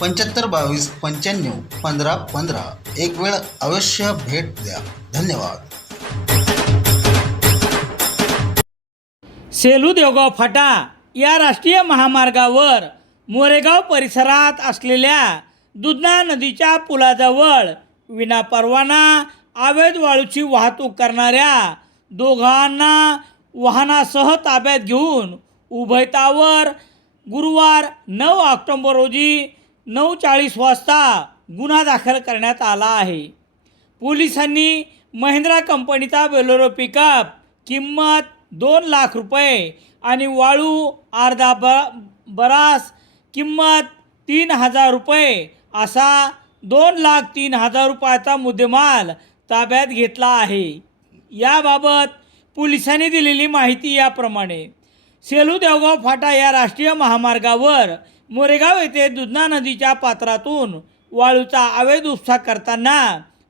पंच्याहत्तर बावीस पंच्याण्णव पंधरा पंधरा. एक वेळ अवश्य भेट द्या. धन्यवाद. सेलू देवगाव फाटा या राष्ट्रीय महामार्गावर मोरेगाव परिसरात असलेल्या दुधना नदीच्या पुलाजवळ विनापरवाना अवैध वाळूची वाहतूक करणाऱ्या दोघांना वाहनासह ताब्यात घेऊन उभयतावर गुरुवार नऊ ऑक्टोंबर रोजी नऊ चाळीस वाजता गुन्हा दाखल करण्यात आला आहे. पोलिसांनी महिंद्रा कंपनीचा बेलोरो पिकअप किंमत दोन लाख रुपये आणि वाळू अर्धा ब बरास किंमत तीन हजार रुपये असा दोन लाख तीन हजार रुपयाचा मुद्देमाल ताब्यात घेतला आहे. याबाबत पोलिसांनी दिलेली माहिती याप्रमाणे सेलू देवगाव फाटा या राष्ट्रीय महामार्गावर मोरेगाव येथे दुधना नदीच्या पात्रातून वाळूचा अवैध उपसा करताना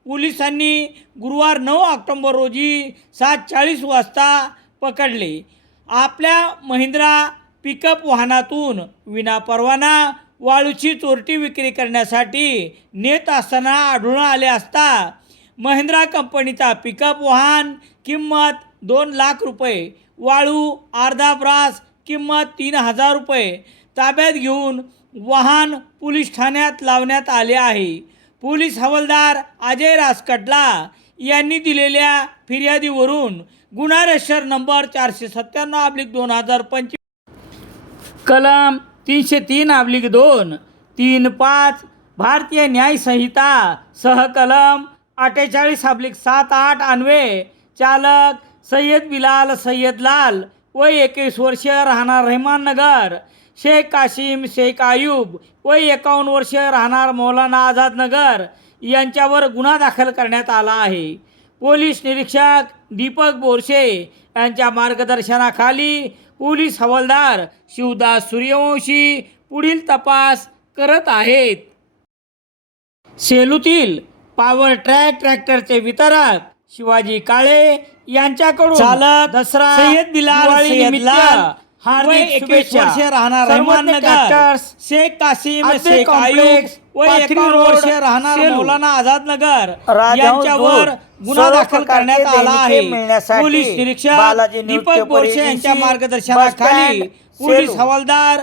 पोलिसांनी गुरुवार नऊ ऑक्टोंबर रोजी सात चाळीस वाजता पकडले. आपल्या महिंद्रा पिकअप वाहनातून विनापरवाना वाळूची चोरटी विक्री करण्यासाठी नेत असताना आढळून आले असता महिंद्रा कंपनीचा पिकअप वाहन किंमत दोन लाख रुपये वाळू अर्धा ब्रास किंमत तीन हजार रुपये ताब्यात घेऊन वाहन पोलीस ठाण्यात लावण्यात आले आहे. पोलीस हवालदार अजय राजकटला यांनी दिलेल्या फिर्यादीवरून गुन्हा रजिस्टर नंबर चारशे सत्त्याण्णव अब्लिक दोन हजार पंचवीस कलम तीनशे तीन अब्लिक दोन तीन पाच भारतीय न्याय संहिता सहकलम अठ्ठेचाळीस अब्लिक सात आठ अन्वे चालक सय्यद बिलाल सय्यद लाल व एकवीस वर्ष राहणार रहमान नगर शेख काशिम शेख आयूब वय एकावन्न वर्ष राहणार मौलाना आझाद नगर यांच्यावर गुन्हा दाखल करण्यात आला आहे. पोलीस निरीक्षक दीपक बोरशे यांच्या मार्गदर्शनाखाली पोलीस हवालदार शिवदास सूर्यवंशी पुढील तपास करत आहेत. सेलूतील पॉवर ट्रॅक ट्रॅक्टरचे वितरक शिवाजी काळे यांच्याकडून दसरा सय्यद बिलाल हार्दिक राहणार शेख कासिम शेख आयूब व एकावन्न वर्ष राहणार मौलाना आझाद नगर यांच्यावर गुन्हा दाखल करण्यात आला आहे. पोलीस निरीक्षक दीपक बोरशे यांच्या मार्गदर्शनाखाली पोलीस हवालदार